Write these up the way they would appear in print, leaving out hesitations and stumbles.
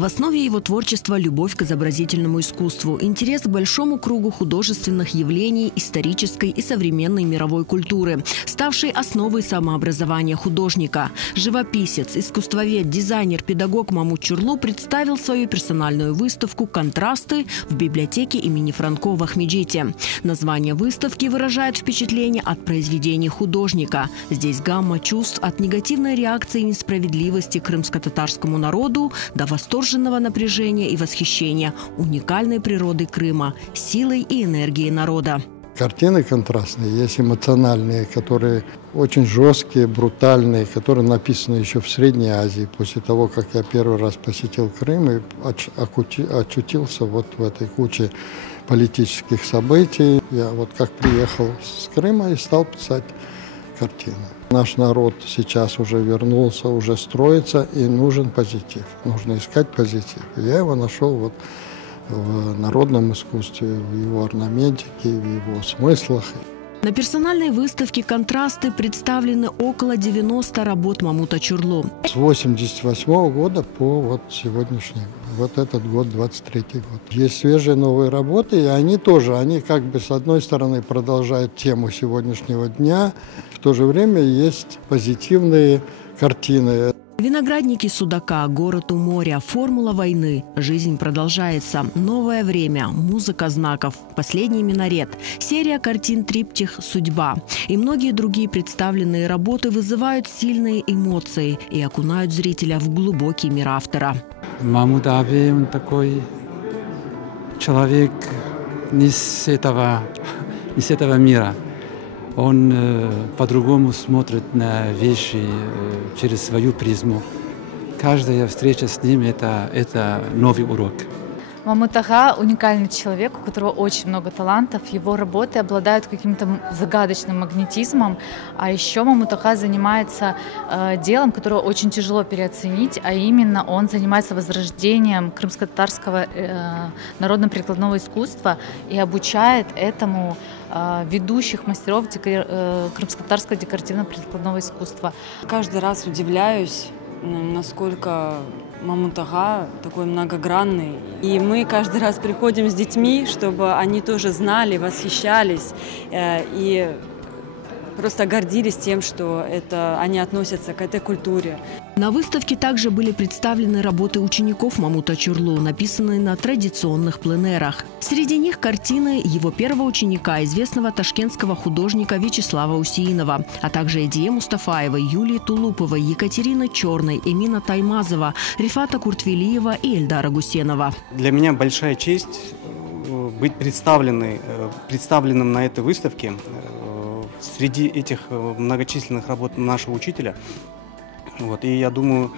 В основе его творчества – любовь к изобразительному искусству, интерес к большому кругу художественных явлений, исторической и современной мировой культуры, ставшей основой самообразования художника. Живописец, искусствовед, дизайнер, педагог Мамут Чурлу представил свою персональную выставку «Контрасты» в библиотеке имени Франко в Ахмеджите. Название выставки выражает впечатление от произведений художника. Здесь гамма чувств от негативной реакции и несправедливости к крымско-татарскому народу до восторженного напряжения и восхищения уникальной природой Крыма, силой и энергией народа. Картины контрастные, есть эмоциональные, которые очень жесткие, брутальные, которые написаны еще в Средней Азии, после того, как я первый раз посетил Крым и очутился вот в этой куче политических событий. Я вот как приехал с Крыма и стал писать картины. Наш народ сейчас уже вернулся, уже строится, и нужен позитив. Нужно искать позитив. Я его нашел вот в народном искусстве, в его орнаментике, в его смыслах. На персональной выставке «Контрасты» представлены около 90 работ Мамута Чурлу. С 1988 года по вот сегодняшний, вот этот год, 23-й год. Есть свежие новые работы, и они как бы с одной стороны продолжают тему сегодняшнего дня, в то же время есть позитивные картины. Виноградники Судака, город у моря, формула войны. Жизнь продолжается. Новое время, музыка знаков, последний минарет, серия картин «Триптих. Судьба». И многие другие представленные работы вызывают сильные эмоции и окунают зрителя в глубокий мир автора. Мамут Аби, он такой человек не с этого мира. Он по-другому смотрит на вещи через свою призму. Каждая встреча с ним – это новый урок. Мамут Ага – уникальный человек, у которого очень много талантов. Его работы обладают каким-то загадочным магнетизмом. А еще Мамут Ага занимается делом, которое очень тяжело переоценить, а именно он занимается возрождением крымско-татарского народно-прикладного искусства и обучает этому ведущих мастеров крымско-татарского декоративно-прикладного искусства. Каждый раз удивляюсь, насколько Мамут Ага такой многогранный. И мы каждый раз приходим с детьми, чтобы они тоже знали, восхищались и просто гордились тем, что они относятся к этой культуре. На выставке также были представлены работы учеников Мамута Чурлу, написанные на традиционных пленэрах. Среди них картины его первого ученика, известного ташкентского художника Вячеслава Усиинова, а также Эдие Мустафаевой, Юлии Тулуповой, Екатерины Черной, Эмина Таймазова, Рифата Куртвелиева и Эльдара Гусенова. Для меня большая честь быть представленным на этой выставке. Среди этих многочисленных работ нашего учителя. И я думаю,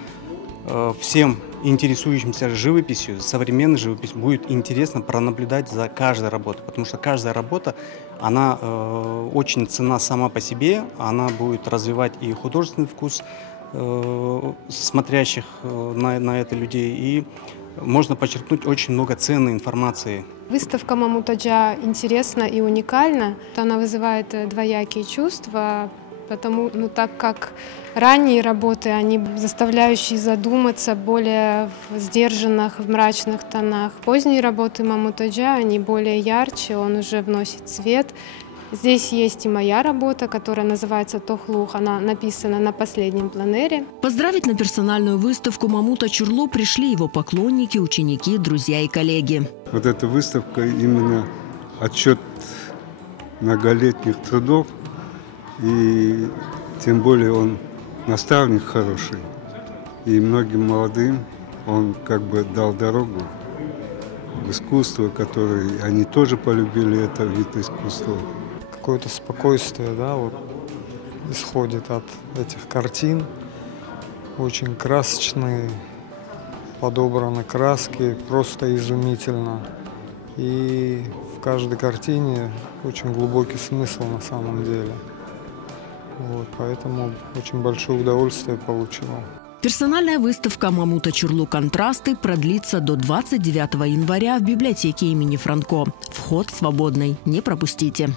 всем интересующимся живописью, современной живописью, будет интересно пронаблюдать за каждой работой, потому что каждая работа, она очень ценна сама по себе, она будет развивать и художественный вкус смотрящих на это людей, и можно почерпнуть очень много ценной информации. Выставка Мамут Аджа интересна и уникальна. Она вызывает двоякие чувства, так как ранние работы, они заставляющие задуматься, более в сдержанных, в мрачных тонах. Поздние работы Мамут Аджа, они более ярче, он уже вносит цвет. Здесь есть и моя работа, которая называется «Тохлух». Она написана на последнем пленэре. Поздравить на персональную выставку Мамута Чурлу пришли его поклонники, ученики, друзья и коллеги. Вот эта выставка именно отчет многолетних трудов. И тем более он наставник хороший. И многим молодым он как бы дал дорогу в искусство, которое они тоже полюбили, это вид искусства. Какое-то спокойствие, исходит от этих картин. Очень красочные, подобраны краски, просто изумительно. И в каждой картине очень глубокий смысл на самом деле. Поэтому очень большое удовольствие получил. Персональная выставка Мамута Чурлу «Контрасты» продлится до 29 января в библиотеке имени Франко. Вход свободный, не пропустите.